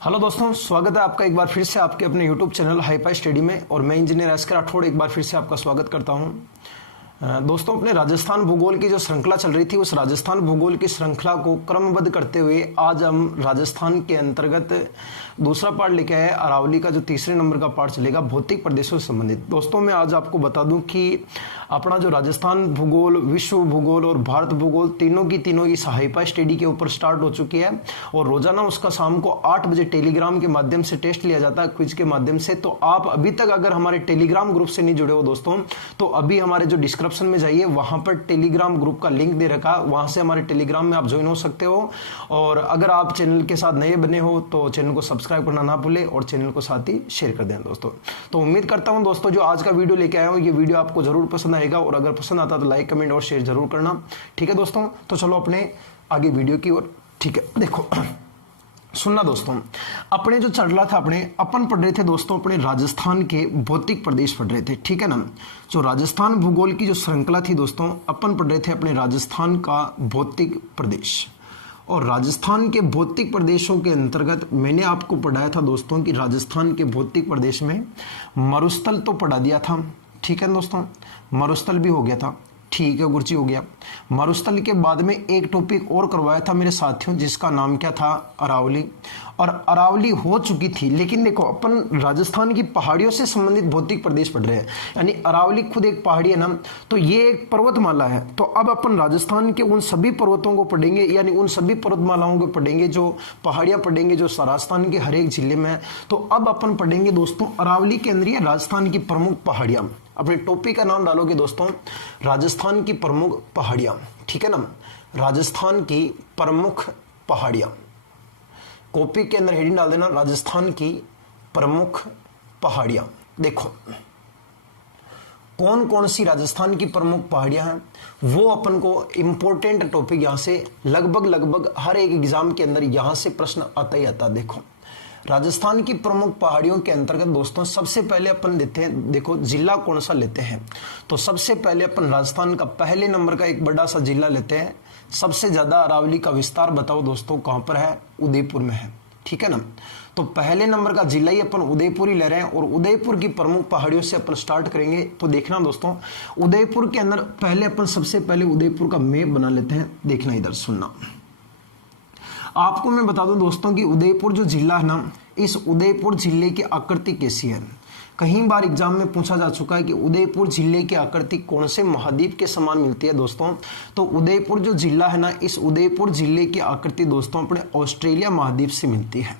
Hello दोस्तों, स्वागत है आपका एक बार फिर से आपके अपने यूट्यूब चैनल हाईपाई स्टडी में। और मैं इंजीनियर एस के राठौड़ एक बार फिर से आपका स्वागत करता हूं। दोस्तों, अपने राजस्थान भूगोल की जो श्रृंखला चल रही थी, उस राजस्थान भूगोल की श्रृंखला को क्रमबद्ध करते हुए आज हम राजस्थान के अंतर्गत दूसरा पार्ट लेके आए। अरावली का जो तीसरे नंबर का पार्ट चलेगा भौतिक प्रदेशों से संबंधित। दोस्तों, मैं आज आपको बता दूं कि अपना जो राजस्थान भूगोल, विश्व भूगोल और भारत भूगोल तीनों की तीनों इस हाईपाई स्टडी के ऊपर स्टार्ट हो चुकी है और रोजाना उसका शाम को 8 बजे टेलीग्राम के माध्यम से टेस्ट लिया जाता है, क्विज के माध्यम से। तो आप अभी तक अगर हमारे टेलीग्राम ग्रुप से नहीं जुड़े हो दोस्तों, तो अभी हमारे जो डिस्क्रिप्शन में जाइए, वहां पर टेलीग्राम ग्रुप का लिंक दे रखा है, वहां से हमारे टेलीग्राम में आप ज्वाइन हो सकते हो। और अगर आप चैनल के साथ नए बने हो तो चैनल को सब्सक्राइब करना ना भूले और चैनल को साथ ही शेयर कर दें दोस्तों। तो उम्मीद करता हूं दोस्तों, जो आज का वीडियो लेके आया हूं, ये वीडियो आपको जरूर पसंद आएगा और अगर पसंद आता तो लाइक, कमेंट और शेयर जरूर करना। ठीक है दोस्तों, तो चलो अपने आगे वीडियो की ओर। ठीक है, देखो सुनना दोस्तों, अपने जो चल रहा था, अपन पढ़ रहे थे दोस्तों, अपने राजस्थान के भौतिक प्रदेश पढ़ रहे थे। ठीक है ना, जो राजस्थान भूगोल की जो श्रृंखला थी दोस्तों, अपन पढ़ रहे थे अपने राजस्थान का भौतिक प्रदेश। और राजस्थान के भौतिक प्रदेशों के अंतर्गत मैंने आपको पढ़ाया था दोस्तों कि राजस्थान के भौतिक प्रदेश में मरुस्थल तो पढ़ा दिया था। ठीक है दोस्तों, मरुस्थल भी हो गया था। ठीक है, गुरची हो गया। मरुस्थल के बाद में एक टॉपिक और करवाया था मेरे साथियों, जिसका नाम क्या था, अरावली। और अरावली हो चुकी थी, लेकिन देखो अपन राजस्थान की पहाड़ियों से संबंधित भौतिक प्रदेश पढ़ रहे हैं, यानी अरावली खुद एक पहाड़ी है ना, तो ये एक पर्वतमाला है। तो अब अपन राजस्थान के उन सभी पर्वतों को पढ़ेंगे, यानी उन सभी पर्वतमालाओं को पढ़ेंगे, जो पहाड़ियां पढ़ेंगे जो राजस्थान के हर एक जिले में है। तो अब अपन पढ़ेंगे दोस्तों अरावली के अंदर राजस्थान की प्रमुख पहाड़ियां। अपने टॉपिक का नाम डालोगे दोस्तों, राजस्थान की प्रमुख पहाड़ियां। ठीक है ना, राजस्थान की प्रमुख पहाड़ियां। कॉपी के अंदर हेडिंग डाल देना, राजस्थान की प्रमुख पहाड़ियां। देखो कौन कौन सी राजस्थान की प्रमुख पहाड़ियां हैं, वो अपन को इंपॉर्टेंट टॉपिक यहां से लगभग हर एक एग्जाम के अंदर यहां से प्रश्न आता ही आता। देखो राजस्थान की प्रमुख पहाड़ियों के अंतर्गत दोस्तों सबसे पहले अपन लेते हैं, देखो जिला कौन सा लेते हैं, तो सबसे पहले अपन राजस्थान का पहले नंबर का एक बड़ा सा जिला लेते हैं। सबसे ज्यादा अरावली का विस्तार बताओ दोस्तों कहां पर है, उदयपुर में है। ठीक है ना, तो पहले नंबर का जिला ही अपन उदयपुर ही ले रहे हैं और उदयपुर की प्रमुख पहाड़ियों से अपन स्टार्ट करेंगे। तो देखना दोस्तों, उदयपुर के अंदर पहले अपन सबसे पहले उदयपुर का मैप बना लेते हैं। देखना इधर, सुनना। आपको मैं बता दूं दोस्तों कि उदयपुर जो जिला है ना, इस उदयपुर जिले की आकृति कैसी है। कई बार एग्जाम में पूछा जा चुका है कि उदयपुर जिले की आकृति कौन से महाद्वीप के समान मिलती है दोस्तों। तो उदयपुर जो जिला है ना, इस उदयपुर जिले की आकृति दोस्तों अपने ऑस्ट्रेलिया महाद्वीप से मिलती है।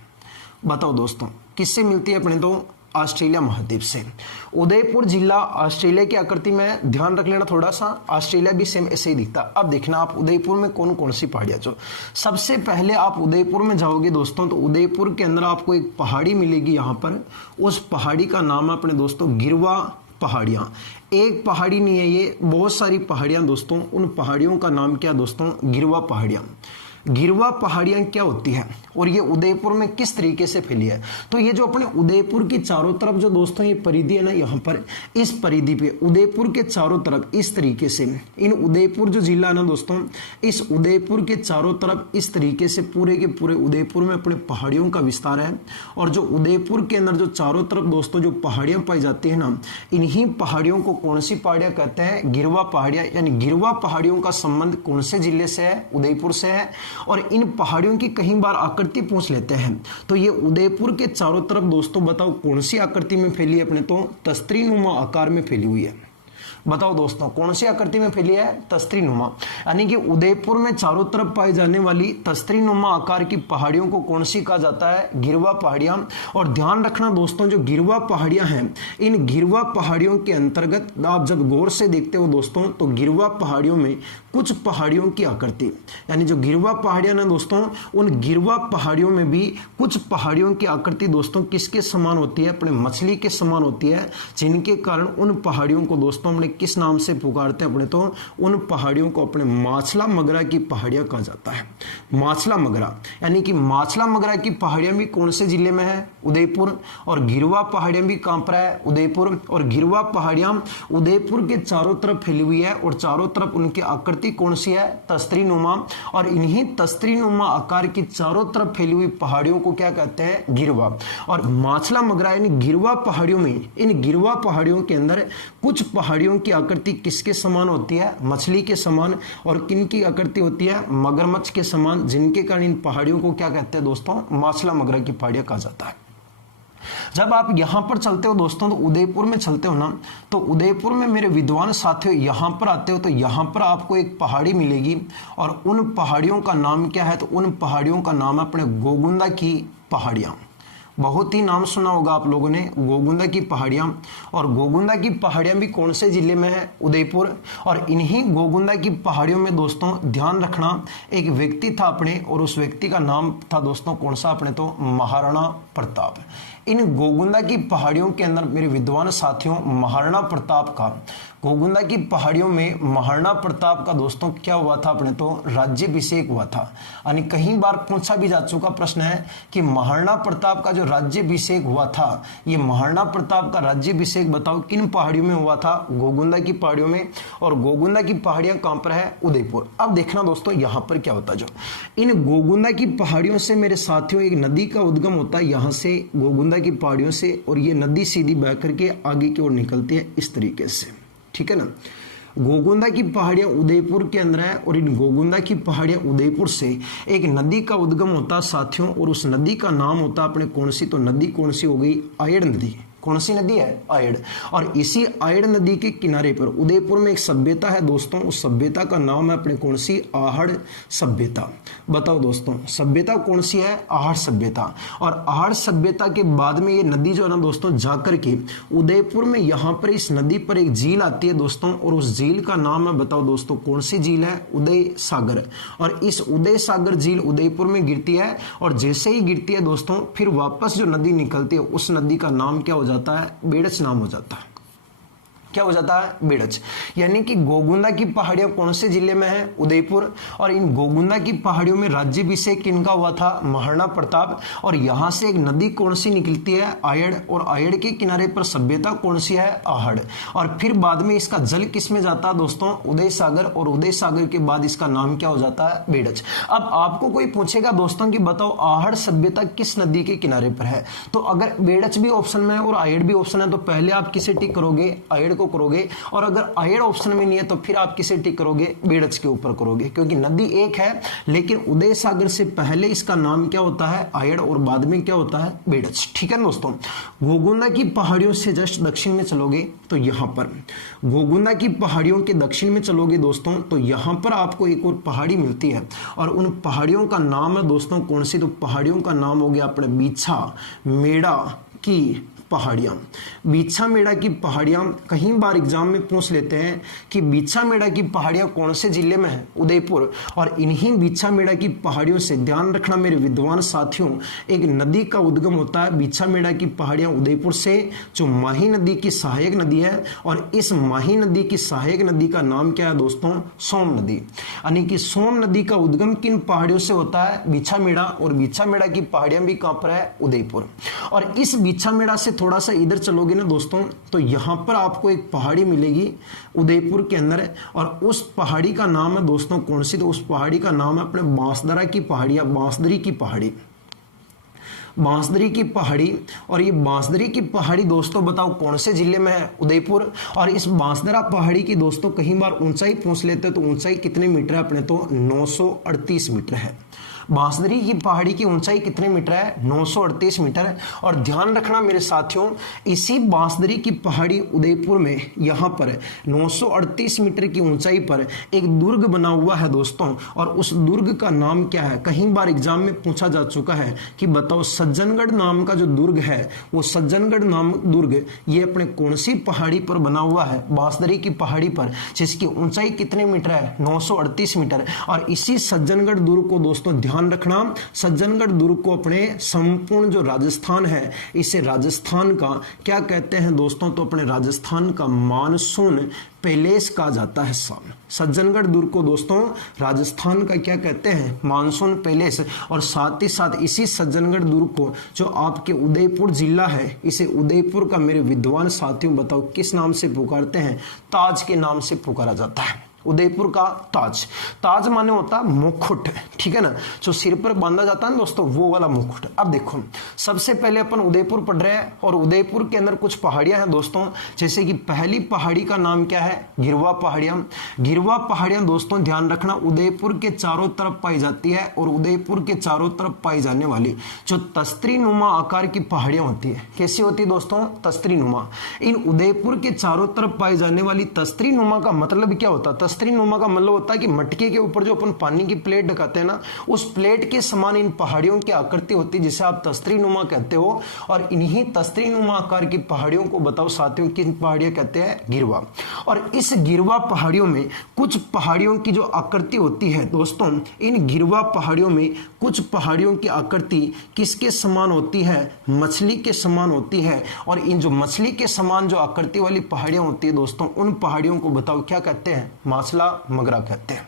बताओ दोस्तों किससे मिलती है, अपने तो ऑस्ट्रेलिया महाद्वीप से। उदयपुर जिला ऑस्ट्रेलिया की आकृति में, ध्यान रख लेना थोड़ा सा, ऑस्ट्रेलिया भी सेम ऐसे ही दिखता। अब देखना आप उदयपुर में कौन कौन सी पहाड़ियां। जो सबसे पहले आप उदयपुर में जाओगे दोस्तों, तो उदयपुर के अंदर आपको एक पहाड़ी मिलेगी। यहाँ पर उस पहाड़ी का नाम है अपने दोस्तों गिरवा पहाड़ियां। एक पहाड़ी नहीं है ये, बहुत सारी पहाड़ियां दोस्तों। उन पहाड़ियों का नाम क्या दोस्तों, गिरवा पहाड़ियां। गिरवा पहाड़ियां क्या होती है और ये उदयपुर में किस तरीके से फैली है। तो ये जो अपने उदयपुर की चारों तरफ जो दोस्तों ये परिधि है ना, यहाँ पर इस परिधि पे उदयपुर के चारों तरफ इस तरीके से, इन उदयपुर जो जिला है ना दोस्तों, इस उदयपुर के चारों तरफ इस तरीके से पूरे के पूरे उदयपुर में अपने पहाड़ियों का विस्तार है। और जो उदयपुर के अंदर जो चारों तरफ दोस्तों जो पहाड़ियां पाई जाती है ना, इन्हीं पहाड़ियों को कौन सी पहाड़ियां कहते हैं, गिरवा पहाड़ियां। यानी गिरवा पहाड़ियों का संबंध कौन से जिले से है, उदयपुर से है। और इन पहाड़ियों की कई बार आकृति पूछ लेते हैं। तो ये उदयपुर के चारों तरफ दोस्तों बताओ कौन सी आकृति में फैली है, अपने तो तस्त्रीनुमा आकार में फैली हुई है। बताओ दोस्तों कौन सी आकृति में फैली है, तस्त्रीनुमा। यानी कि उदयपुर में चारों तरफ पाई जाने वाली तस्त्रीनुमा आकार की पहाड़ियों को कौन सी कहा जाता है, गिरवा पहाड़ियां। और ध्यान रखना दोस्तों, जो गिरवा पहाड़ियां हैं, इन गिरवा पहाड़ियों के अंतर्गत आप जब गौर से देखते हो दोस्तों, तो गिरवा पहाड़ियों में कुछ पहाड़ियों की आकृति, यानी जो गिरवा पहाड़ियां ना दोस्तों, उन गिरवा पहाड़ियों में भी कुछ पहाड़ियों की आकृति दोस्तों किसके समान होती है, अपने मछली के समान होती है, जिनके कारण उन पहाड़ियों को दोस्तों अपने किस नाम से पुकारते हैं अपने तो उन पहाड़ियों को अपने माछला मगरा की पहाड़ियां कहा जाता है। माछला मगरा यानी कि माछला मगरा की पहाड़ियां भी कौन से जिले में है? उदयपुर। और गिरवा पहाड़ियां भी कहां पर है? उदयपुर। और गिरवा पहाड़ियां उदयपुर के चारों तरफ फैली हुई है और चारों तरफ उनकी आकृति कौन सी है? तस्तरी नुमा। और इन्हीं तस्तरी नुमा आकार की चारों तरफ फैली हुई पहाड़ियों को क्या कहते हैं? गिरवा। और माछला मगरा यानी गिरवा पहाड़ियों में, इन गिरवा पहाड़ियों के अंदर कुछ पहाड़ियों की आकृति किसके समान होती है? मछली के समान। और किन की आकृति होती है? मगरमच्छ के समान, जिनके कारण इन पहाड़ियों को क्या कहते हैं दोस्तों? माछला मगरा की पहाड़ियां कहा जाता है। जब आप यहां पर चलते हो दोस्तों, तो उदयपुर में चलते हो ना, तो उदयपुर में मेरे विद्वान साथियों यहां पर आते हो तो यहां पर आपको एक पहाड़ी मिलेगी और उन पहाड़ियों का नाम क्या है? तो उन पहाड़ियों का नाम है अपने गोगुंदा की पहाड़ियां। बहुत ही नाम सुना होगा आप लोगों ने, गोगुंदा की पहाड़ियां। और गोगुंदा की पहाड़ियां भी कौन से जिले में है? उदयपुर। और इन्हीं गोगुंदा की पहाड़ियों में दोस्तों ध्यान रखना, एक व्यक्ति था अपने, और उस व्यक्ति का नाम था दोस्तों कौन सा? अपने तो महाराणा प्रताप। इन गोगुंदा की पहाड़ियों के अंदर मेरे विद्वान साथियों महाराणा प्रताप का, गोगुंदा की पहाड़ियों में महाराणा प्रताप का दोस्तों क्या हुआ था? अपने तो राज्याभिषेक हुआ था। यानी कई बार पूछा भी जा चुका प्रश्न है कि महाराणा प्रताप का जो राज्याभिषेक हुआ था, ये महाराणा प्रताप का राज्याभिषेक बताओ किन पहाड़ियों में हुआ था? गोगुंदा की पहाड़ियों में। और गोगुंदा की पहाड़ियां कहां पर है? उदयपुर। अब देखना दोस्तों यहां पर क्या होता है, जो इन गोगुंदा की पहाड़ियों से मेरे साथियों एक नदी का उद्गम होता है यहां से गोगुंदा की पहाड़ियों से, और ये नदी सीधी बह करके आगे की ओर निकलती है इस तरीके से, ठीक है ना। गोगुंदा की पहाड़ियां उदयपुर के अंदर है और इन गोगुंदा की पहाड़ियां उदयपुर से एक नदी का उद्गम होता है साथियों, और उस नदी का नाम होता है अपने कौन सी? तो नदी कौन सी हो गई? आयड़ नदी। कौन सी नदी है? आयड़। और इसी आयड़ नदी के किनारे पर उदयपुर में एक सभ्यता है दोस्तों, उस सभ्यता का नाम है अपने कौन सी? आहड़ सभ्यता। बताओ दोस्तों सभ्यता कौन सी है? आहड़ सभ्यता। और आहड़ सभ्यता के बाद में ये नदी जो है ना दोस्तों जाकर के उदयपुर में यहाँ पर इस नदी पर एक झील आती है दोस्तों, और उस झील का नाम है, बताओ दोस्तों कौन सी झील है? उदय सागर। और इस उदय सागर झील उदयपुर में गिरती है, और जैसे ही गिरती है दोस्तों फिर वापस जो नदी निकलती है उस नदी का नाम क्या हो जाता है? बेड़च नाम हो जाता है। क्या हो जाता है? बेड़च। यानी कि गोगुंदा की पहाड़ियां कौन से जिले में है? उदयपुर। और इन गोगुंदा की पहाड़ियों में राज्याभिषेक किनका हुआ था? महाराणा प्रताप। और यहां से एक नदी कौन सी निकलती है? आयड़। और आयड़ के किनारे पर सभ्यता कौन सी है? आहड़। और फिर बाद में इसका जल किस में जाता है दोस्तों? उदय सागर। और उदय सागर के बाद इसका नाम क्या हो जाता है? बेड़च। अब आपको कोई पूछेगा दोस्तों कि बताओ आहड़ सभ्यता किस नदी के किनारे पर है, तो अगर बेड़च भी ऑप्शन में है और आयड़ भी ऑप्शन है तो पहले आप किसे टिक करोगे? आयड़ को करोगे। और अगर आयड़ ऑप्शन में नहीं है तो फिर आप किसे टिक करोगे? बेड़च के ऊपर करोगे, क्योंकि नदी एक है लेकिन उदय सागर से पहले इसका नाम क्या होता है? आयड़, और बाद में क्या होता है? बेड़च। ठीक है दोस्तों। गोगुंदा की पहाड़ियों से जस्ट दक्षिण में चलोगे तो यहां पर गोगुंदा की पहाड़ियों के दक्षिण में चलोगे दोस्तों तो यहां पर आपको एक और पहाड़ी मिलती है, और उन पहाड़ियों का नाम है दोस्तों कौन सी? तो पहाड़ियों का नाम हो गया अपने बीछा मेड़ा की पहाड़ियां। बीछा मेड़ा की पहाड़ियां कई बार एग्जाम में पूछ लेते हैं कि बीछा मेड़ा की पहाड़ियां कौन से जिले में है? उदयपुर। और इन्हीं बीछा मेड़ा की पहाड़ियों से ध्यान रखना मेरे विद्वान साथियों, एक नदी का उद्गम होता है बीछा मेड़ा की पहाड़ियां उदयपुर से, जो माही नदी की सहायक नदी है। और इस माही नदी की सहायक नदी का नाम क्या है दोस्तों? सोम नदी। यानी कि सोम नदी का उद्गम किन पहाड़ियों से होता है? बीछा मेड़ा। और बीछा मेड़ा की पहाड़ियां भी कहां पर है? उदयपुर। और इस बीछा मेड़ा से थोड़ा सा इधर चलोगे ना दोस्तों तो यहां पर आपको एक पहाड़ी मिलेगी उदयपुर के अंदर, और उस पहाड़ी का नाम है दोस्तों कौन सी? तो उस पहाड़ी का नाम है अपने बांसदरा की पहाड़ी या बांसदरी की पहाड़ी। बांसदरी की पहाड़ी। और ये बांसदरी की पहाड़ी दोस्तों बताओ कौन से जिले में है? उदयपुर। और इस बांसदरा पहाड़ी की दोस्तों कई बार ऊंचाई पूछ लेते हैं, तो ऊंचाई कितने मीटर है? अपने तो 938 मीटर है। बांसदरी की पहाड़ी की ऊंचाई कितने मीटर है? 938 मीटर। और ध्यान रखना मेरे साथियों, इसी बांसदरी की पहाड़ी उदयपुर में यहाँ पर 938 मीटर की ऊंचाई पर एक दुर्ग बना हुआ है दोस्तों, और उस दुर्ग का नाम क्या है? कई बार एग्जाम में पूछा जा चुका है कि बताओ सज्जनगढ़ नाम का जो दुर्ग है, वो सज्जनगढ़ नामक दुर्ग ये अपने कौन सी पहाड़ी पर बना हुआ है? बांसदरी की पहाड़ी पर, जिसकी ऊंचाई कितने मीटर है? 938 मीटर। और इसी सज्जनगढ़ दुर्ग को दोस्तों ध्यान ध्यान रखना, सज्जनगढ़ दुर्ग को अपने संपूर्ण जो राजस्थान है इसे राजस्थान का क्या कहते हैं दोस्तों, तो अपने राजस्थान का मानसून पैलेस कहा जाता है। सज्जनगढ़ दुर्ग को दोस्तों राजस्थान का क्या कहते हैं, मानसून पैलेस। और साथ ही साथ इसी सज्जनगढ़ दुर्ग को जो आपके उदयपुर जिला है, इसे उदयपुर का मेरे विद्वान साथियों बताओ किस नाम से पुकारते हैं, ताज के नाम से पुकारा जाता है। उदयपुर का ताज, ताज माने होता है मुकुट, ठीक है ना, जो सिर पर बांधा जाता है ना दोस्तों, वो वाला मुकुट। अब देखो सबसे पहले अपन उदयपुर पढ़ रहे हैं और उदयपुर के अंदर कुछ पहाड़ियां हैं दोस्तों, जैसे कि पहली पहाड़ी का नाम क्या है, गिरवा पहाड़ियां। गिरवा पहाड़ियां दोस्तों ध्यान रखना उदयपुर के चारों तरफ पाई जाती है, और उदयपुर के चारों तरफ पाई जाने वाली जो तस्तरी नुमा आकार की पहाड़ियां होती है, कैसी होती है दोस्तों, तस्तरी नुमा। इन उदयपुर के चारों तरफ पाई जाने वाली तस्तरी नुमा का मतलब क्या होता है, तस्तरी नुमा का मतलब होता है कि मटके के ऊपर जो अपन पानी की प्लेट ढकाते हैं ना, उस प्लेट के समान इन पहाड़ियों की आकृति होती है, जिसे आप तस्तरी नुमा कहते हो। और इन्हीं तस्तरी नुमा आकार की पहाड़ियों को बताओ साथियों किन पहाड़ियां कहते हैं, गिरवा। और इस गिरवा पहाड़ियों में कुछ पहाड़ियों की जो आकृति होती है दोस्तों, इन गिरवा पहाड़ियों में कुछ पहाड़ियों की आकृति किसके समान होती है, मछली के समान होती है। और इन जो मछली के समान जो आकृति वाली पहाड़ियां होती है दोस्तों, उन पहाड़ियों को बताओ क्या कहते हैं, माछला मगरा कहते हैं।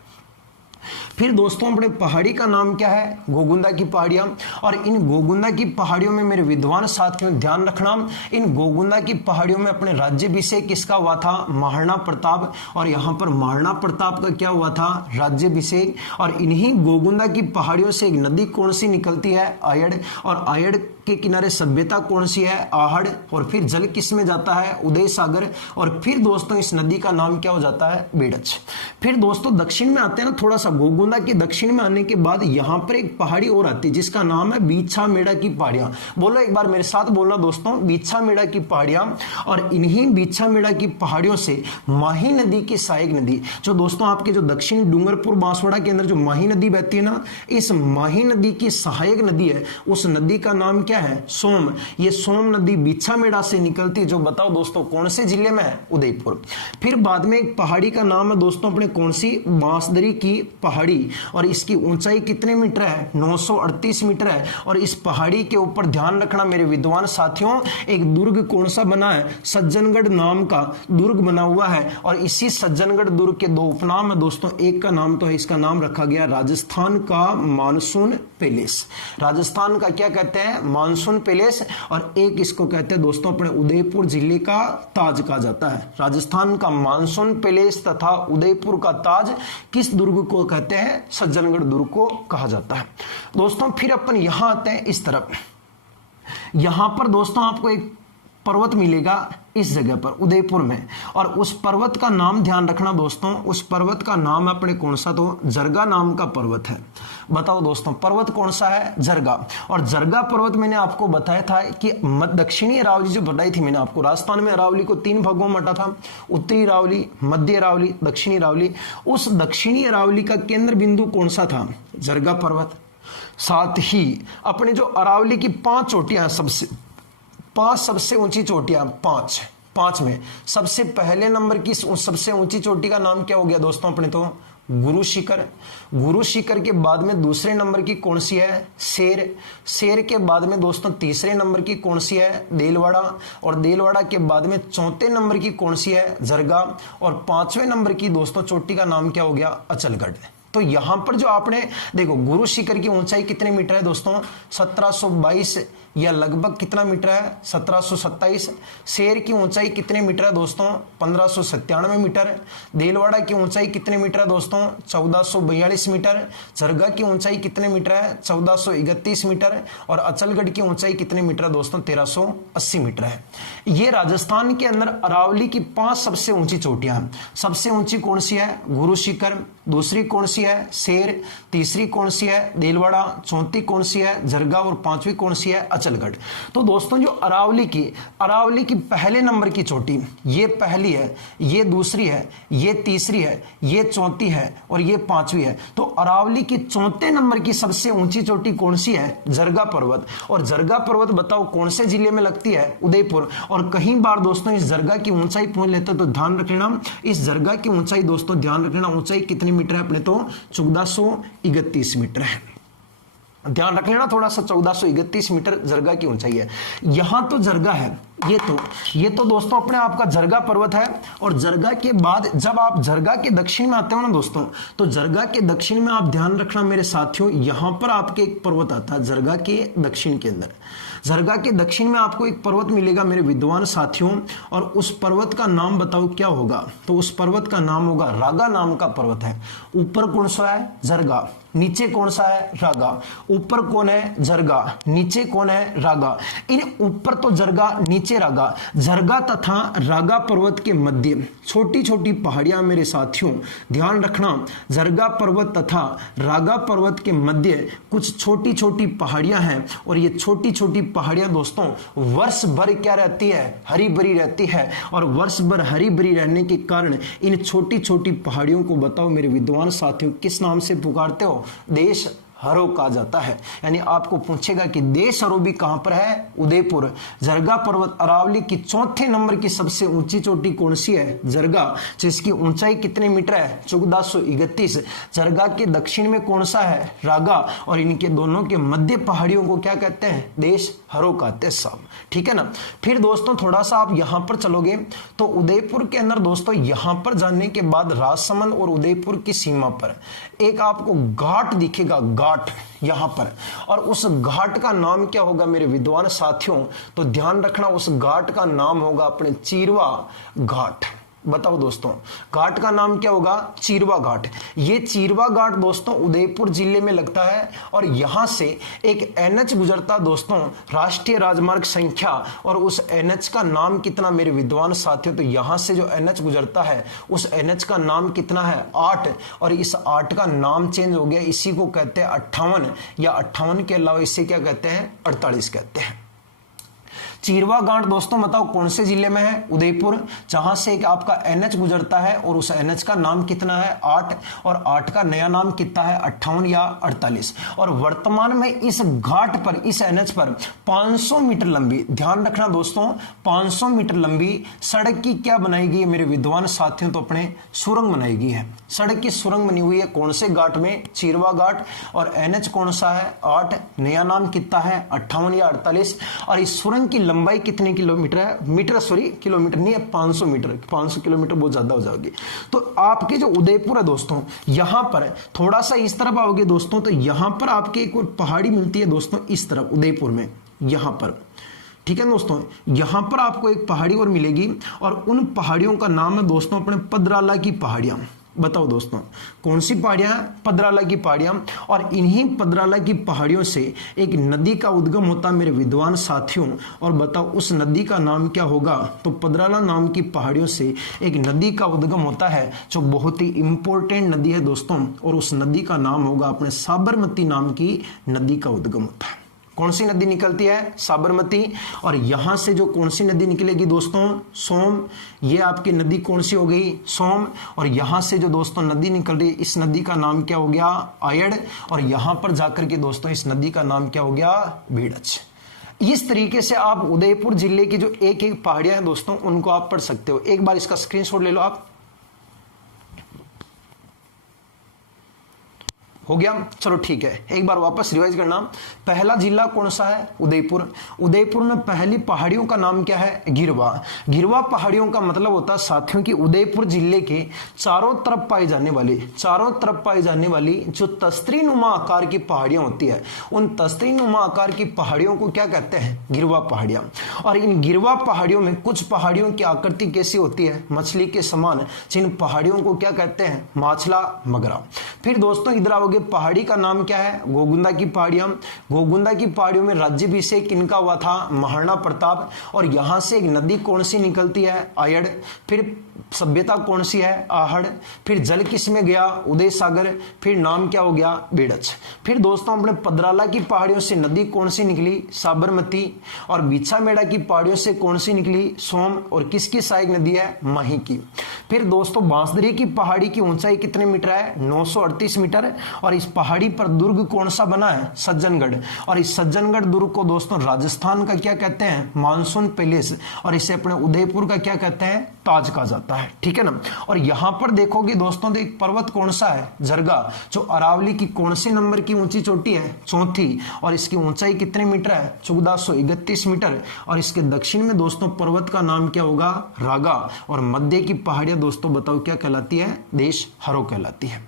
फिर दोस्तों अपने पहाड़ी का नाम क्या है, गोगुंदा की पहाड़ियां। और इन गोगुंदा की पहाड़ियों में मेरे विद्वान साथियों ध्यान रखना, इन गोगुंदा की पहाड़ियों में अपने राज्याभिषेक किसका हुआ था, महाराणा प्रताप। और यहाँ पर महाराणा प्रताप का क्या हुआ था, राज्याभिषेक। और इन्हीं गोगुंदा की पहाड़ियों से एक नदी कौन सी निकलती है, आयड़। और आयड़ के किनारे सभ्यता कौन सी है, आहड़। और फिर जल किस में जाता है, उदय सागर। और फिर दोस्तों इस नदी का नाम क्या हो जाता है, बेड़च। फिर दोस्तों दक्षिण में आते हैं ना, थोड़ा सा गोगुंदा के दक्षिण में आने के बाद यहाँ पर एक पहाड़ी और आती है जिसका नाम है बीछा मेड़ा की पहाड़ियां। बोलो एक बार मेरे साथ बोलना दोस्तों, बीछा मेड़ा की पहाड़ियां। और इन्हीं बीछा मेड़ा की पहाड़ियों से माही नदी की सहायक नदी, जो दोस्तों आपके जो दक्षिण डूंगरपुर बांसवाड़ा के अंदर जो माही नदी बहती है ना, इस माही नदी की सहायक नदी है, उस नदी का नाम क्या है, सोम। ये सोम नदी बीछा मेड़ा से निकलती है, जो बताओ दोस्तों कौन से जिले में है, उदयपुर। फिर बाद में एक पहाड़ी का नाम है दोस्तों अपने कौन सी, बांसदरी की पहाड़ी। और इसकी ऊंचाई कितने मीटर है, 938 मीटर है। और इस पहाड़ी के ऊपर ध्यान रखना मेरे विद्वान साथियों, एक दुर्ग कौन सा बना है, सज्जनगढ़ नाम का दुर्ग बना हुआ है। और इसी सज्जनगढ़ दुर्ग के दो उपनाम है दोस्तों, एक का नाम तो है, इसका नाम रखा गया राजस्थान का मानसून पैलेस। राजस्थान का क्या कहते हैं, मानसून पैलेस। और एक इसको कहते हैं दोस्तों अपने उदयपुर जिले का ताज कहा जाता है। राजस्थान का मानसून पैलेस तथा उदयपुर का ताज किस दुर्ग को कहते हैं, सज्जनगढ़ दुर्ग को कहा जाता है दोस्तों। फिर अपन यहां आते हैं इस तरफ, यहां पर दोस्तों आपको एक पर्वत मिलेगा इस जगह पर उदयपुर में। और उस पर्वत का नाम ध्यान रखना दोस्तों, उस पर्वत का नाम अपने कौन सा, तो जरगा नाम का पर्वत है। बताओ दोस्तों पर्वत कौन सा है, जरगा। और जरगा पर्वत मैंने आपको बताया था कि दक्षिणी अरावली जो बताई थी मैंने आपको, राजस्थान में अरावली को 3 भागों में बांटा था, उत्तरी अरावली, मध्य अरावली, दक्षिणी अरावली। उस दक्षिणी अरावली का केंद्र बिंदु कौन सा था, जरगा पर्वत। साथ ही अपने जो अरावली की 5 चोटियां, पांच सबसे ऊंची चोटियां, पांच में सबसे पहले नंबर की सबसे ऊंची चोटी का नाम क्या हो गया दोस्तों अपने, तो गुरु शिखर। गुरु शिखर के बाद में दूसरे नंबर की कौन सी है, शेर। शेर के बाद में दोस्तों तीसरे नंबर की कौन सी है, देलवाड़ा। और देलवाड़ा के बाद में चौथे नंबर की कौन सी है, जरगा। और 5वें नंबर की दोस्तों चोटी का नाम क्या हो गया, अचलगढ़। तो यहां पर जो आपने देखो गुरु शिखर की ऊंचाई कितने मीटर है दोस्तों, 1722 या लगभग कितना मीटर है, 1727। शेर की ऊंचाई कितने मीटर है दोस्तों, 1597 मीटर। देलवाड़ा की ऊंचाई कितने मीटर है दोस्तों, 1442 मीटर। जरगा की ऊंचाई कितने मीटर है, 1431 मीटर। और अचलगढ़ की ऊंचाई कितने मीटर है दोस्तों, 1380 मीटर है। ये राजस्थान के अंदर अरावली की 5 सबसे ऊंची चोटियां हैं। सबसे ऊंची कौन सी है, गुरु शिखर। दूसरी कौन सी है, शेर। तीसरी कौन सी है, देलवाड़ा। चौथी कौन सी है, जरगा। और 5वीं कौन सी है, अचलगढ़। तो दोस्तों जो अरावली की पहले नंबर की चोटी, ये पहली है, ये दूसरी है, ये तीसरी है, ये चौथी है और ये 5वीं है। तो अरावली की 4थे नंबर की सबसे ऊंची चोटी कौन सी है, जरगा पर्वत। और जरगा पर्वत बताओ कौन से जिले में लगती है, उदयपुर। और कई बार दोस्तों इस जरगा की ऊंचाई पूछ लेते तो ध्यान रखना, इस जरगा की ऊंचाई दोस्तों ध्यान रखना, ऊंचाई कितनी मीटर है अपने, तो 1431 मीटर है। ध्यान रख लेना थोड़ा सा, 1431 मीटर जरगा की ऊंचाई है। यहां तो जरगा है, ये तो दोस्तों अपने आप का जरगा पर्वत है। और जरगा के बाद जब आप जरगा के दक्षिण में आते हो ना दोस्तों, तो जरगा के दक्षिण में आप ध्यान रखना मेरे साथियों, यहां पर आपके एक पर्वत आता है जरगा के दक्षिण के अंदर। जरगा के दक्षिण में आपको एक पर्वत मिलेगा मेरे विद्वान साथियों, और उस पर्वत का नाम बताओ क्या होगा? तो उस पर्वत का नाम होगा रागा नाम का पर्वत है। ऊपर कौन सा है? जरगा। नीचे कौन सा है? रागा। ऊपर कौन है? जरगा। नीचे कौन है? रागा। इन ऊपर तो जरगा, नीचे रागा। जरगा तथा रागा पर्वत के मध्य छोटी छोटी पहाड़ियां मेरे साथियों, ध्यान रखना, जरगा पर्वत तथा रागा पर्वत के मध्य कुछ छोटी छोटी पहाड़ियां हैं। और ये छोटी छोटी पहाड़ियां दोस्तों वर्ष भर क्या रहती है? हरी भरी रहती है। और वर्ष भर हरी भरी रहने के कारण इन छोटी छोटी पहाड़ियों को बताओ मेरे विद्वान साथियों किस नाम से पुकारते हो? देश हरो कहा जाता है। यानी आपको पूछेगा कि देश हरो भी कहां पर है? उदयपुर। जरगा पर्वत अरावली की चौथे नंबर की सबसे ऊंची चोटी कौन सी है? जरगा, जिसकी ऊंचाई कितने मीटर है? 1431। जरगा के दक्षिण में कौन सा है? रागा। और इनके दोनों के मध्य पहाड़ियों को क्या कहते हैं? देश हरो कहते हैं साहब, ठीक है ना। फिर दोस्तों थोड़ा सा आप यहां पर चलोगे तो उदयपुर के अंदर दोस्तों यहां पर जाने के बाद राजसमंद और उदयपुर की सीमा पर एक आपको घाट दिखेगा, घाट यहां पर। और उस घाट का नाम क्या होगा मेरे विद्वान साथियों? तो ध्यान रखना, उस घाट का नाम होगा अपने चीरवा घाट। बताओ दोस्तों, घाट का नाम क्या होगा? चीरवा घाट। ये चीरवा घाट दोस्तों उदयपुर जिले में लगता है। और यहां से एक एनएच गुजरता दोस्तों, राष्ट्रीय राजमार्ग संख्या, और उस एनएच का नाम कितना मेरे विद्वान साथियों? तो यहां से जो एनएच गुजरता है उस एनएच का नाम कितना है? 8। और इस 8 का नाम चेंज हो गया, इसी को कहते हैं 58, या 58 के अलावा इसे क्या कहते हैं? 48 कहते हैं। चीरवा घाट दोस्तों बताओ कौन से जिले में है? उदयपुर, जहां से एक आपका एनएच गुजरता है और उस एनएच का नाम कितना है? 8। और 8 का नया नाम कितना है? 58 या 48। और वर्तमान में इस घाट पर, इस एनएच पर 500 मीटर लंबी, ध्यान रखना दोस्तों, 500 मीटर लंबी सड़क की क्या बनाई गई है मेरे विद्वान साथियों? तो अपने सुरंग बनाई गई है। सड़क की सुरंग बनी हुई है कौन से घाट में? चीरवा घाट। और एनएच कौन सा है? 8। नया नाम कितना है? 58 या 48। और इस सुरंग की लंबाई कितने किलोमीटर है? मीटर, सॉरी किलोमीटर नहीं है, 500 मीटर। 500 किलोमीटर बहुत ज्यादा हो जाएगी। तो आपके जो उदयपुर है दोस्तों, यहां पर थोड़ा सा इस तरफ आओगे दोस्तों, तो यहां पर आपके एक पहाड़ी मिलती है दोस्तों, इस तरफ उदयपुर में, यहां पर, ठीक है दोस्तों। यहां पर आपको एक पहाड़ी और मिलेगी, और उन पहाड़ियों का नाम है दोस्तों अपने पदराला की पहाड़ियां। बताओ दोस्तों कौन सी पहाड़ियां? पदराला की पहाड़ियां। और इन्हीं पदराला की पहाड़ियों से एक नदी का उद्गम होता है मेरे विद्वान साथियों। और बताओ उस नदी का नाम क्या होगा? तो पदराला नाम की पहाड़ियों से एक नदी का उद्गम होता है जो बहुत ही इंपॉर्टेंट नदी है दोस्तों, और उस नदी का नाम होगा अपने साबरमती नाम की नदी का उद्गम होता है। कौन सी नदी निकलती है? साबरमती। और यहां से जो कौन सी नदी निकलेगी दोस्तों? सोम। ये आपकी नदी कौन सी हो गई? सोम। और यहां से जो दोस्तों नदी निकल रही है, इस नदी का नाम क्या हो गया? आयड़। और यहां पर जाकर के दोस्तों इस नदी का नाम क्या हो गया? बीड़च। इस तरीके से आप उदयपुर जिले की जो एक एक पहाड़ियां हैं दोस्तों उनको आप पढ़ सकते हो। एक बार इसका स्क्रीनशॉट ले लो आप। हो गया? चलो ठीक है, एक बार वापस रिवाइज करना। पहला जिला कौन सा है? उदयपुर। उदयपुर में पहली पहाड़ियों का नाम क्या है? गिरवा। गिरवा पहाड़ियों का मतलब होता है साथियों की उदयपुर जिले के चारों तरफ पाई जाने वाली जो तस्तरी नुमा आकार की पहाड़ियां होती है, उन तस्तरी नुमा आकार की पहाड़ियों को क्या कहते हैं? गिरवा पहाड़ियां। और इन गिरवा पहाड़ियों में कुछ पहाड़ियों की आकृति कैसी होती है? मछली के समान, जिन पहाड़ियों को क्या कहते हैं? माछला मगरा। फिर दोस्तों इधर आओगे, पहाड़ी का नाम क्या है? गोगुंदा की पहाड़ियां। गोगुंदा की पहाड़ियों में राज्याभिषेक किनका हुआ था? महाराणा प्रताप। और यहां से एक नदी कौन सी निकलती है? आयड़। फिर सभ्यता कौन सी है? आहड़। फिर जल किस में गया? उदय सागर। फिर नाम क्या हो गया? बेड़च। फिर दोस्तों अपने पदराला की पहाड़ियों से नदी कौन सी निकली? साबरमती। और बिछामेड़ा की पहाड़ियों से कौन सी निकली? सोम। और किसकी सहायक नदी है? माही की। फिर दोस्तों बांसदरी की पहाड़ी की ऊंचाई कितने मीटर है? 938 मीटर। और इस पहाड़ी पर दुर्ग कौन सा बना है? सज्जनगढ़। और इस सज्जनगढ़ दुर्ग को दोस्तों राजस्थान का क्या कहते हैं? Monsoon palace. और इसे अपने उदयपुर का क्या कहते हैं? ताज कहा जाता है। जाता है, ठीक है ना। और यहां पर देखोगे दोस्तों, तो एक पर्वत कौन सा है, जरगा, जो अरावली की कौन से नंबर की ऊंची चोटी है, चौथी, और इसकी ऊंचाई कितने मीटर है, 1431 मीटर। और इसके दक्षिण में दोस्तों पर्वत का नाम क्या होगा, रागा। और मध्य की पहाड़ियां दोस्तों बताओ क्या कहलाती है, देश हरो कहलाती है।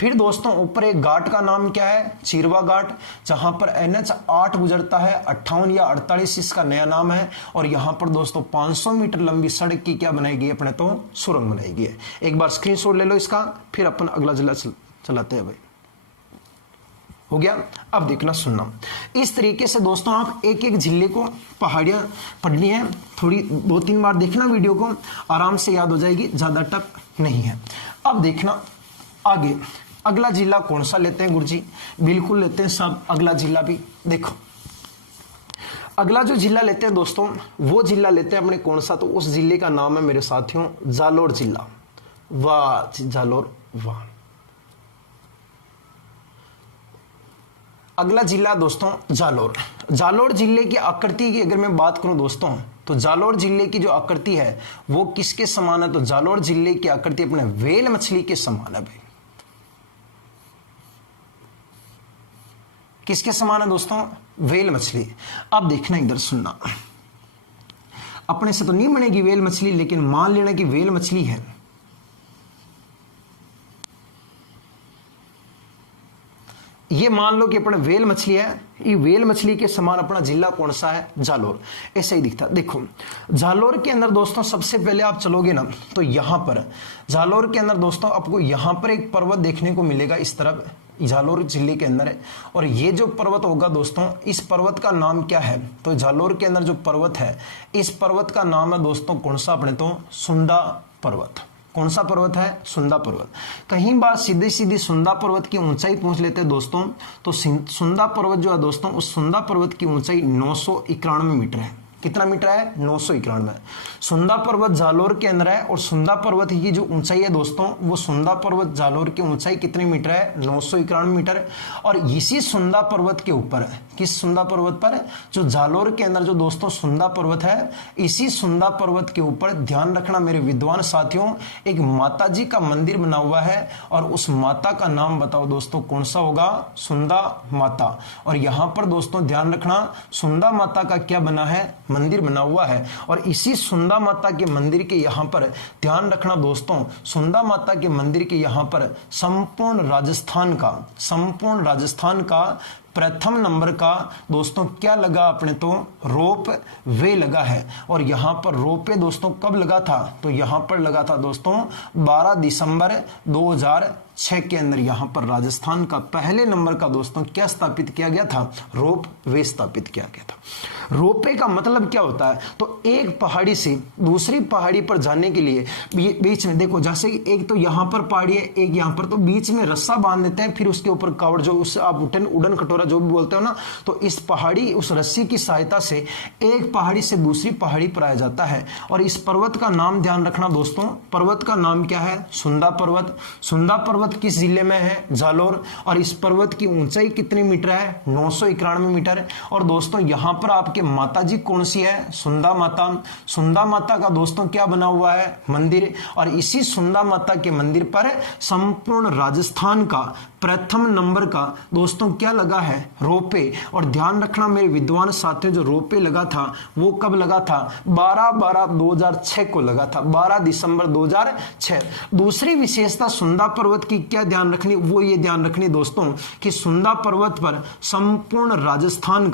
फिर दोस्तों ऊपर एक घाट का नाम क्या है, चिरवा घाट, जहां पर NH8 गुजरता है, 58 या 48 इसका नया नाम है। और यहां पर दोस्तों 500 मीटर लंबी सड़क की क्या बनाई गई, अपने तो सुरंग बनाई गई है। एक बार स्क्रीनशॉट ले लो इसका, फिर अपन अगला जिला चलाते हैं भाई। हो गया। अब देखना सुनना, इस तरीके से दोस्तों आप एक एक जिले को पहाड़ियां पढ़नी है, थोड़ी 2-3 बार देखना वीडियो को, आराम से याद हो जाएगी, ज्यादा टफ नहीं है। अब देखना आगे, अगला जिला कौन सा लेते हैं गुरुजी, बिल्कुल लेते हैं सब अगला जिला भी। देखो अगला जो जिला लेते हैं दोस्तों, वो जिला लेते हैं अपने कौन सा, तो उस जिले का नाम है मेरे साथियों जालोर जिला। वाह जालोर, वाह। अगला जिला दोस्तों जालोर। जालोर जिले की आकृति की अगर मैं बात करूं दोस्तों, तो जालोर जिले की जो आकृति है वो किसके समान है, तो जालोर जिले की आकृति अपने व्हेल मछली के समान है भाई। किसके समान है दोस्तों, व्हेल मछली। अब देखना इधर सुनना, अपने से तो नहीं बनेगी व्हेल मछली, लेकिन मान लेना कि व्हेल मछली है। ये मान लो कि अपना व्हेल मछली है, ये व्हेल मछली के समान अपना जिला कौन सा है, जालोर। ऐसा ही दिखता। देखो जालोर के अंदर दोस्तों सबसे पहले आप चलोगे ना, तो यहां पर जालोर के अंदर दोस्तों आपको यहां पर एक पर्वत देखने को मिलेगा, इस तरफ जालोर जिले के अंदर है। और ये जो पर्वत होगा दोस्तों, इस पर्वत का नाम क्या है, तो जालोर के अंदर जो पर्वत है, इस पर्वत का नाम है दोस्तों कौन सा, अपने तो सुंदा पर्वत। कौन सा पर्वत है, सुंदा पर्वत। कहीं बात सीधी सीधी सुंदा पर्वत की ऊंचाई पूछ लेते हैं दोस्तों, तो सुंदा पर्वत जो है दोस्तों, उस सुंदा पर्वत की ऊंचाई 991 मीटर है। कितना मीटर है, 991। सुंदा पर्वत जालोर के अंदर है, और सुंदा पर्वत की जो ऊंचाई है दोस्तों, वो सुंदा पर्वत जालोर की ऊंचाई कितने मीटर है, 991 मीटर। और इसी सुंदा पर्वत के ऊपर, किस सुंदा पर्वत पर, जो जालोर के अंदर जो दोस्तों सुंदा पर्वत है, इसी सुंदा पर्वत के ऊपर ध्यान रखना मेरे विद्वान साथियों, एक माता जी का मंदिर बना हुआ है। और उस माता का नाम बताओ दोस्तों कौन सा होगा, सुंदा माता। और यहां पर दोस्तों ध्यान रखना, सुंदा माता का क्या बना है, मंदिर बना हुआ है। और इसी सुंदा माता के मंदिर के यहां पर ध्यान रखना दोस्तों, सुंदा माता के मंदिर के यहां पर संपूर्ण राजस्थान का प्रथम नंबर का दोस्तों क्या लगा, अपने तो रोप वे लगा है। और यहां पर रोप वे दोस्तों कब लगा था, तो यहां पर लगा था दोस्तों 12 दिसंबर 2006 के अंदर। यहां पर राजस्थान का पहले नंबर का दोस्तों क्या स्थापित किया गया था, रोप वे स्थापित किया गया था। रोपवे का मतलब क्या होता है, तो एक पहाड़ी से दूसरी पहाड़ी पर जाने के लिए बीच में देखो, जैसे एक तो यहां पर पहाड़ी है, एक यहां पर, तो बीच में रस्सा बांध देते हैं, फिर उसके ऊपर कावड़, जो उससे आप उड़न खटोरा जो भी बोलते हो ना, तो इस पहाड़ी उस रस्सी की सहायता से एक पहाड़ी से दूसरी पहाड़ी पर आया जाता है। और इस पर्वत का नाम ध्यान रखना दोस्तों, पर्वत का नाम क्या है, सुंदा पर्वत। सुंदा पर्वत किस जिले में है, जालोर। और इस पर्वत की ऊंचाई कितनी मीटर है, 991 मीटर। और दोस्तों यहां पर आपके माता जी कौन सी है, सुंदा माता। सुंदा माता का दोस्तों क्या बना हुआ है, मंदिर। और इसी सुंदा माता के मंदिर पर संपूर्ण राजस्थान का प्रथम नंबर का दोस्तों क्या लगा है, रोपे। और ध्यान रखना मेरे विद्वान साथियों, जो रोपे लगा था वो कब लगा था, 12/12/2006 को लगा था, 12 दिसंबर 2006। दूसरी विशेषता सुंदा पर्वत की क्या ध्यान रखनी, वो ये ध्यान रखनी दोस्तों कि सुंदा पर्वत पर संपूर्ण राजस्थान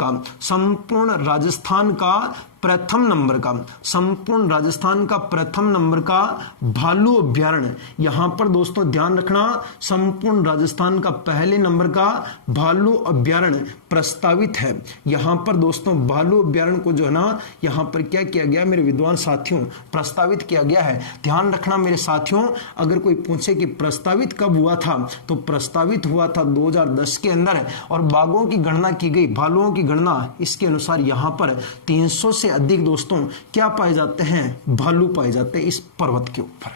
का प्रथम नंबर का, संपूर्ण राजस्थान का प्रथम नंबर का भालू अभ्यारण्य। यहां पर दोस्तों ध्यान रखना, संपूर्ण राजस्थान का पहले नंबर का भालू अभ्यारण्य प्रस्तावित है। यहां पर दोस्तों भालू अभ्यारण्य को जो है ना, यहां पर क्या किया गया मेरे विद्वान साथियों, प्रस्तावित किया गया है। ध्यान रखना मेरे साथियों, अगर कोई पूछे कि प्रस्तावित कब हुआ था, तो प्रस्तावित हुआ था 2010 के अंदर। और बाघों की गणना की गई, भालुओं की गणना, इसके अनुसार यहां पर 300 से अधिक दोस्तों क्या पाए जाते हैं, भालू पाए जाते हैं इस पर्वत के ऊपर।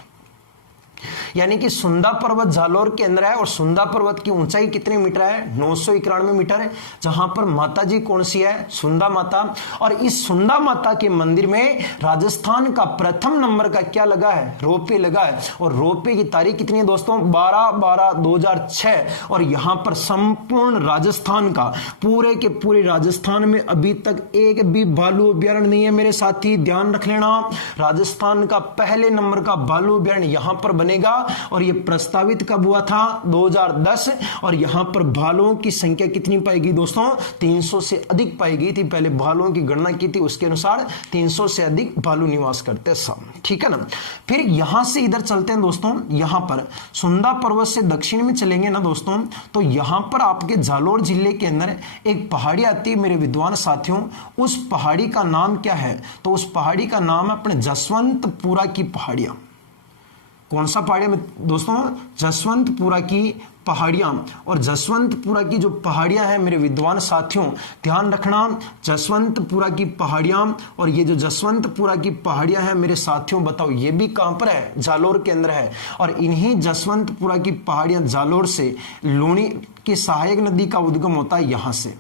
यानी कि सुंदा पर्वत जालोर के अंदर है और सुंदा पर्वत की ऊंचाई कितने मीटर है? 991 मीटर है। जहां पर माता जी कौन सी है? सुंदा माता। और इस सुंदा माता के मंदिर में राजस्थान का प्रथम नंबर का क्या लगा है? रोपवे लगा है। और रोपवे की तारीख कितनी है दोस्तों? 12/12/2006। और यहां पर संपूर्ण राजस्थान का, पूरे के पूरे राजस्थान में अभी तक एक भी भालू अभ्यारण्य नहीं है मेरे साथी, ध्यान रख लेना। राजस्थान का पहले नंबर का भालू अभ्यारण्य यहां पर बनेगा और यह प्रस्तावित कब हुआ था? 2010। और यहां पर भालुओं की संख्या कितनी पाई गई दोस्तों? 300 से अधिक पाई गई थी। पहले भालुओं की गणना की थी, उसके अनुसार 300 से अधिक भालू निवास करते सब, ठीक है ना। फिर यहां से इधर चलते हैं दोस्तों, यहां पर सुंदा पर्वत से दक्षिण में चलेंगे ना दोस्तों, तो यहां पर आपके जालोर जिले के अंदर एक पहाड़ी आती है मेरे विद्वान साथियों। उस पहाड़ी का नाम क्या है? तो उस पहाड़ी का नाम है अपने जसवंतपुरा की पहाड़ियां। कौन सा पहाड़ियां दोस्तों? जसवंतपुरा की पहाड़ियां। और जसवंतपुरा की जो पहाड़ियां हैं मेरे विद्वान साथियों, ध्यान रखना, जसवंतपुरा की पहाड़ियां। और ये जो जसवंतपुरा की पहाड़ियां हैं मेरे साथियों, बताओ ये भी कहां पर है? जालोर के अंदर है। और इन्हीं जसवंतपुरा की पहाड़ियां जालोर से लूणी की सहायक नदी का उद्गम होता है यहां से।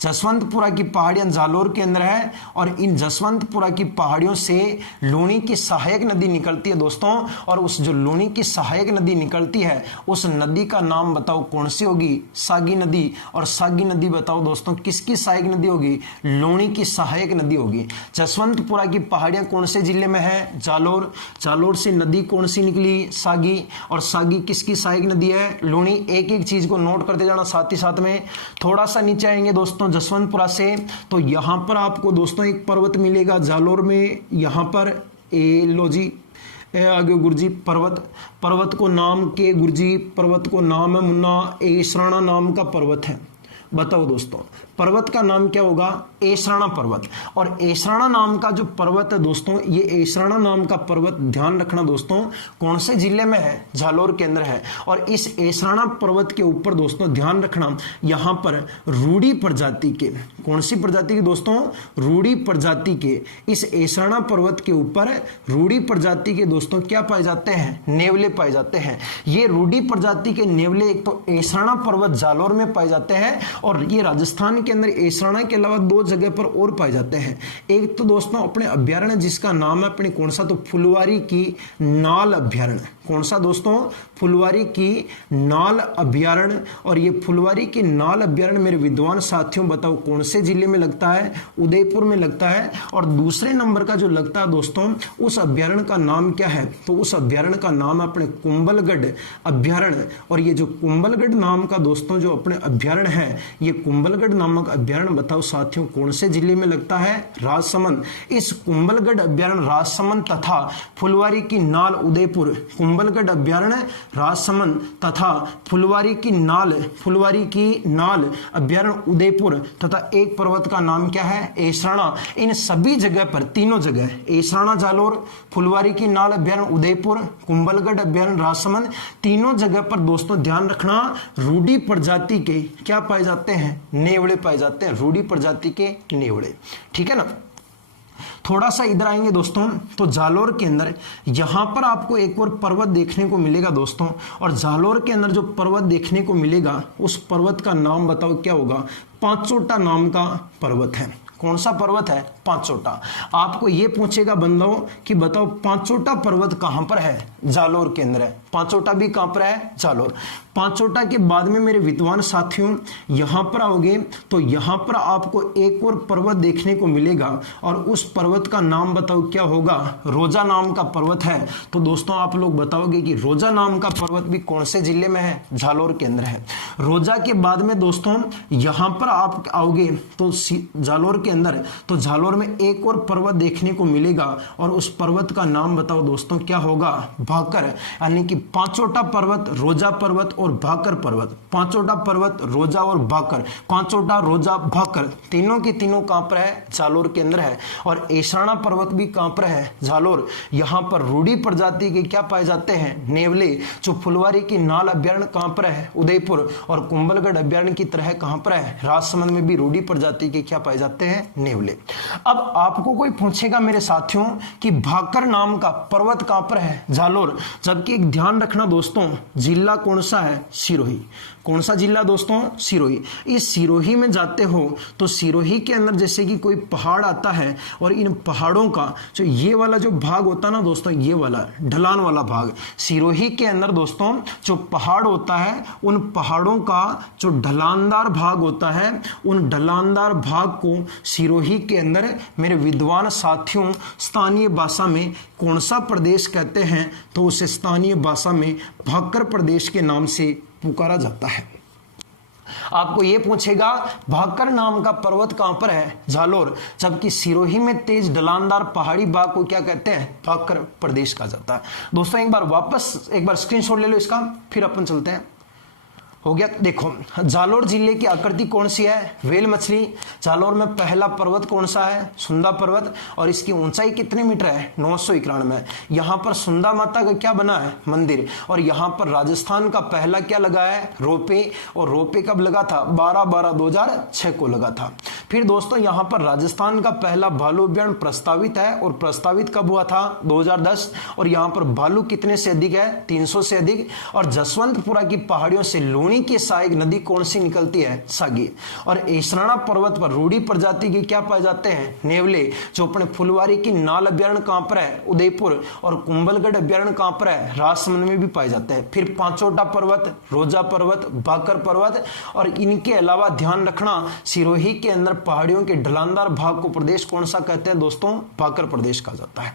जसवंतपुरा की पहाड़ियां जालोर के अंदर है और इन जसवंतपुरा की पहाड़ियों से लूणी की सहायक नदी निकलती है दोस्तों। और उस जो लूणी की सहायक नदी निकलती है उस नदी का नाम बताओ कौन सी होगी? सागी नदी। और सागी नदी बताओ दोस्तों किसकी सहायक नदी होगी? लूणी की सहायक नदी होगी। जसवंतपुरा की पहाड़ियां कौन से जिले में है? जालोर। जालोर से नदी कौन सी निकली? सागी। और सागी किसकी सहायक नदी है? लूणी। एक एक चीज को नोट करते जाना साथ ही साथ में। थोड़ा सा नीचे आएंगे दोस्तों जसवंतपुरा से, तो यहां पर आपको दोस्तों एक पर्वत मिलेगा जालोर में। यहां पर लो जी आगे गुरुजी पर्वत को नाम के गुरुजी पर्वत को नाम है मुन्ना, एसराणा नाम का पर्वत है। बताओ दोस्तों पर्वत का नाम क्या होगा? एसराणा पर्वत। और एसराणा नाम का जो पर्वत है दोस्तों, ये एसराणा नाम का पर्वत ध्यान रखना दोस्तों कौन से जिले में है? जालोर के अंदर है। और इस एसराणा पर्वत के ऊपर दोस्तों ध्यान रखना, यहां पर रूडी प्रजाति के, कौन सी प्रजाति के दोस्तों? रूडी प्रजाति के। इस एसराणा पर्वत के ऊपर रूडी प्रजाति के दोस्तों क्या पाए जाते हैं? नेवले पाए जाते हैं। ये रूडी प्रजाति के नेवले एक तो एसराणा पर्वत जालोर में पाए जाते हैं और ये राजस्थान के अंदर एसराणा के अलावा दो जगह पर और पाए जाते हैं। एक तो दोस्तों अपने अभ्यारण्य जिसका नाम है अपने कौन सा? तो फुलवारी की नाल अभ्यारण्य। कौन सा दोस्तों? फुलवारी की नाल अभ्यारण्य। और ये फुलवारी की नाल अभ्यारण्य मेरे विद्वान साथियों बताओ कौन से जिले में लगता है? उदयपुर में लगता है। और दूसरे नंबर का जो लगता है दोस्तों उस अभ्यारण्य का नाम क्या है? तो उस अभ्यारण्य का नाम है अपने कुंभलगढ़ अभ्यारण्य। और ये जो कुंभलगढ़ नाम का दोस्तों जो अपने अभ्यारण्य है, ये कुंभलगढ़ नामक अभ्यारण्य बताओ साथियों कौन से जिले में लगता है? राजसमंद। इस कुंभलगढ़ अभ्यारण्य राजसमंद तथा फुलवारी की नाल उदयपुर, कुंभलगढ़ अभ्यारण्य राजसमंद तथा फुलवारी की नाल अभ्यारण्य उदयपुर तथा एक पर्वत का नाम क्या है? एसराणा। इन सभी जगह पर, तीनों जगह, एसराणा जालोर, फुलवारी की नाल अभ्यारण्य उदयपुर, कुंभलगढ़ अभ्यारण्य राजसमंद, तीनों जगह पर दोस्तों ध्यान रखना रूडी प्रजाति के क्या पाए जाते हैं? नेवले पाए जाते हैं। रूडी प्रजाति के नेवले, ठीक है ना। थोड़ा सा इधर आएंगे दोस्तों तो जालोर के अंदर यहां पर आपको एक और पर्वत देखने को मिलेगा दोस्तों। और जालोर के अंदर जो पर्वत देखने को मिलेगा उस पर्वत का नाम बताओ क्या होगा? पांचोटा नाम का पर्वत है। कौन सा पर्वत है? पांचोटा। आपको यह पूछेगा बंदों कि बताओ पांचोटा पर्वत कहां पर है? जालोर के अंदर है। पांचोटा भी कहां पर है? जालोर। पांचोटा के बाद में मेरे विद्वान साथियों यहां पर आओगे तो यहां पर आपको एक और पर्वत देखने को मिलेगा और उस पर्वत का नाम बताओ क्या होगा? रोजा नाम का पर्वत है। तो दोस्तों आप लोग बताओगे कि रोजा नाम का पर्वत भी कौन से जिले में है? जालोर के अंदर है। रोजा के बाद में दोस्तों यहां पर आप आओगे तो जालोर के अंदर, तो जालोर में एक और पर्वत देखने को मिलेगा और उस पर्वत का नाम बताओ दोस्तों क्या होगा? भाकर। यानी कि पांचोटा पर्वत, रोजा पर्वत और भाकर पर्वत। पांचोटा पर्वत, रोजा और भाकर। पांचोटा, रोजा, भाकर तीनों की तीनों कहां पर है? जालोर के अंदर है। और एसराणा पर्वत भी कहां पर है? जालोर। यहां पर रूडी प्रजाति के क्या पाए जाते हैं? नेवले। जो फुलवारी की नाल अभ्यारण्य कहां पर है? उदयपुर। और कुंभलगढ़ अभ्यारण्य की तरह कहां पर है? राजसमंद में भी रूडी प्रजाति के क्या पाए जाते हैं? हैं नेवले। अब आपको कोई पूछेगा मेरे साथियों कि भाकर नाम का पर्वत कहां पर है? जालोर। जबकि एक ध्यान रखना दोस्तों, जिला कौन सा है? सिरोही। कौन सा जिला दोस्तों? सिरोही। इस सिरोही में जाते हो तो सिरोही के अंदर जैसे कि कोई पहाड़ आता है और इन पहाड़ों का जो ये वाला जो भाग होता है ना दोस्तों, ये वाला ढलान वाला भाग, सिरोही के अंदर दोस्तों जो पहाड़ होता है उन पहाड़ों का जो ढलानदार भाग होता है, उन ढलानदार भाग को सिरोही के अंदर मेरे विद्वान साथियों स्थानीय भाषा में कौन सा प्रदेश कहते हैं? तो उसे स्थानीय भाषा में भाकर प्रदेश के नाम से पुकारा जाता है। आपको यह पूछेगा भाकर नाम का पर्वत कहां पर है? जालोर। जबकि सिरोही में तेज ढलानदार पहाड़ी भाग को क्या कहते हैं? भाकर प्रदेश कहा जाता है। दोस्तों एक बार स्क्रीनशॉट ले लो इसका, फिर अपन चलते हैं। हो गया। देखो जालोर जिले की आकृति कौन सी है? वेल मछली। जालोर में पहला पर्वत कौन सा है? सुंदा पर्वत। और इसकी ऊंचाई कितने मीटर है? 991। यहाँ पर सुंदा माता का क्या बना है? मंदिर। और यहाँ पर राजस्थान का पहला क्या लगा है? रोपे। और रोपे कब लगा था? 12/12/2006 को लगा था। फिर दोस्तों यहाँ पर राजस्थान का पहला भालू अभ्यारण्य प्रस्तावित है, और प्रस्तावित कब हुआ था? 2010। और यहाँ पर भालू कितने से अधिक है? 300 से अधिक। और जसवंतपुरा की पहाड़ियों से लूनी की सहायक नदी कौन सी निकलती है? सागी। और एसराणा पर्वत पर रूढ़ी प्रजाति के क्या पाए जाते हैं? नेवले। जो अपने फुलवारी की नाल अभ्यारण्य कहां पर है? उदयपुर। और कुंभलगढ़ अभ्यारण्य कहां पर है? राजसमंद में भी पाए जाते हैं। फिर पांचोटा पर्वत, रोजा पर्वत, भाकर पर्वत। और इनके अलावा ध्यान रखना, सिरोही के अंदर पहाड़ियों के ढलानदार भाग को प्रदेश कौन सा कहते हैं दोस्तों? भाकर प्रदेश कहा जाता है।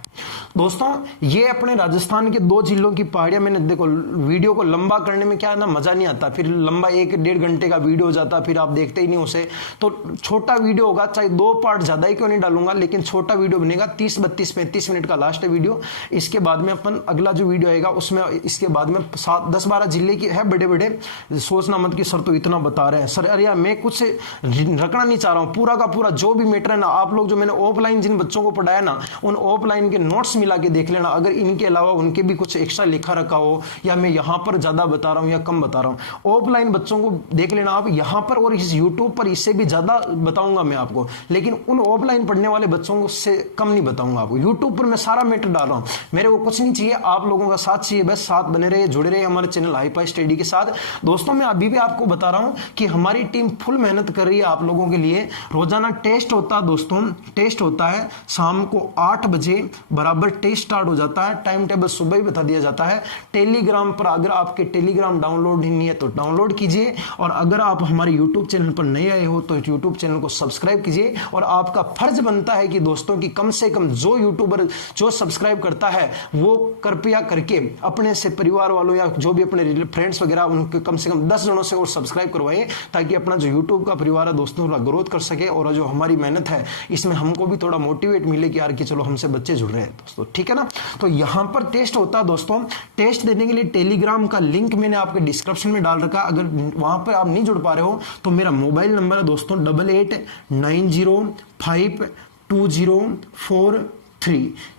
दोस्तों ये अपने राजस्थान के 2 जिलों की पहाड़ियां, मैंने देखो वीडियो को लंबा करने में क्या है ना, मजा नहीं आता, फिर लंबा 1-1.5 घंटे का वीडियो हो जाता, फिर आप देखते ही नहीं उसे। तो छोटा वीडियो होगा, चाहे 2 पार्ट ज्यादा ही क्यों नहीं डालूंगा, लेकिन छोटा वीडियो बनेगा। 30, 32, 35 मिनट का लास्ट वीडियो। इसके बाद में अपन अगला जो वीडियो आएगा उसमें इसके बाद में 10-12 जिले की है बड़े बड़े। सोचना मत कि सर तो इतना बता रहे हैं सर, अरे यार मैं कुछ रखना नहीं चाह रहा हूं, पूरा का पूरा जो भी मैटर है ना, आप लोग जो मैंने ऑफलाइन जिन बच्चों को पढ़ाया ना, उन ऑफलाइन के नोट्स मिला के देख लेना। अगर इनके अलावा उनके भी कुछ एक्स्ट्रा लिखा रखा हो, या मैं यहां पर ज्यादा बता रहा हूं या कम बता रहा हूं, ऑफलाइन बच्चों को देख लेना आप यहां पर, और इस YouTube पर इससे भी ज्यादा बताऊंगा मैं आपको, लेकिन उन ऑफलाइन पढ़ने वाले बच्चों से कम नहीं बताऊंगा आपको। YouTube पर मैं सारा मैटर डाल रहा हूं, मेरे को कुछ नहीं चाहिए, आप लोगों का साथ चाहिए, बस साथ बने रहे, जुड़े रहे हमारे चैनल हाईपाई स्टडी के साथ। दोस्तों मैं अभी भी आपको बता रहा हूं कि हमारी टीम फुल मेहनत कर रही है आप लोगों के लिए। रोजाना टेस्ट होता है दोस्तों, टेस्ट होता है शाम को 8 बजे बराबर टेस्ट स्टार्ट हो जाता है। टाइम टेबल सुबह ही बता दिया जाता है। टेलीग्राम पर, अगर आपके टेलीग्राम डाउनलोड नहीं है तो डाउनलोड कीजिए, और अगर आप हमारे YouTube चैनल पर नए आए हो तो YouTube चैनल को सब्सक्राइब कीजिए। और आपका फर्ज बनता है कि दोस्तों की कम से कम जो यूट्यूबर जो सब्सक्राइब करता है वो कृपया करके अपने से परिवार वालों या जो भी अपने फ्रेंड्स वगैरह उनके कम से कम 10 जनों से और सब्सक्राइब करवाइए, ताकि अपना जो यूट्यूब का परिवार है दोस्तों थोड़ा ग्रोथ कर सके, और जो हमारी मेहनत है इसमें हमको भी थोड़ा मोटिवेट मिले कि यार कि चलो हमसे बच्चे जुड़ रहे हैं दोस्तों, ठीक है ना। तो यहां पर टेस्ट होता है दोस्तों। टेस्ट देने के लिए टेलीग्राम का लिंक मैंने आपके डिस्क्रिप्शन में डाल रखा। अगर वहां पर आप नहीं जुड़ पा रहे हो तो मेरा मोबाइल नंबर है दोस्तों 88905204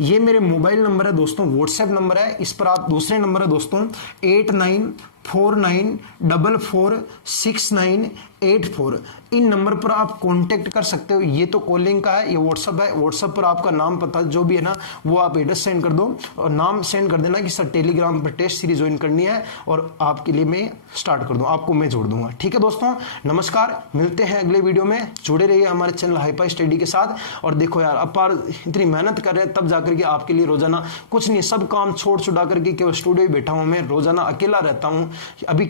ये मेरे मोबाइल नंबर है दोस्तों, व्हाट्सएप नंबर है। इस पर आप दूसरे नंबर है दोस्तों 8949446984, इन नंबर पर आप कांटेक्ट कर सकते हो। ये तो कॉलिंग का है, ये व्हाट्सएप है। व्हाट्सएप पर आपका नाम पता जो भी है ना वो आप एड्रेस सेंड कर दो, और नाम सेंड कर देना कि सर टेलीग्राम पर टेस्ट सीरीज ज्वाइन करनी है, और आपके लिए मैं स्टार्ट कर दूं, आपको मैं जोड़ दूंगा, ठीक है दोस्तों। नमस्कार, मिलते हैं अगले वीडियो में। जुड़े रहिए हमारे चैनल हाईपाई स्टडी के साथ। और देखो यार अपार इतनी मेहनत कर रहे हैं तब जाकर के आपके लिए रोजाना कुछ नहीं, सब काम छोड़ छुड़ा करके केवल स्टूडियो में बैठा हूं मैं, रोजाना अकेला रहता हूं। अभी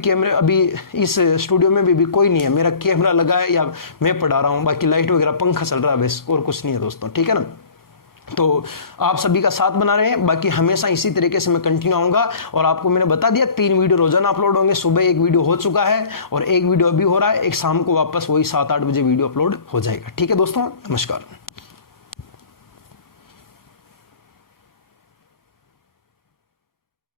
इस स्टूडियो में भी कोई नहीं है, मेरा कैमरा लगा है या मैं पढ़ा रहा हूं, बाकी लाइट वगैरह पंखा चल रहा है बस, और कुछ नहीं है दोस्तों, ठीक है ना। तो आप सभी का साथ बना रहे हैं, बाकी हमेशा इसी तरीके से मैं कंटिन्यू आऊंगा। और आपको मैंने बता दिया 3 वीडियो रोजाना अपलोड होंगे। सुबह एक वीडियो हो चुका है और एक वीडियो अभी हो रहा है, एक शाम को वापस वही 7-8 बजे वीडियो अपलोड हो जाएगा, ठीक है दोस्तों। नमस्कार।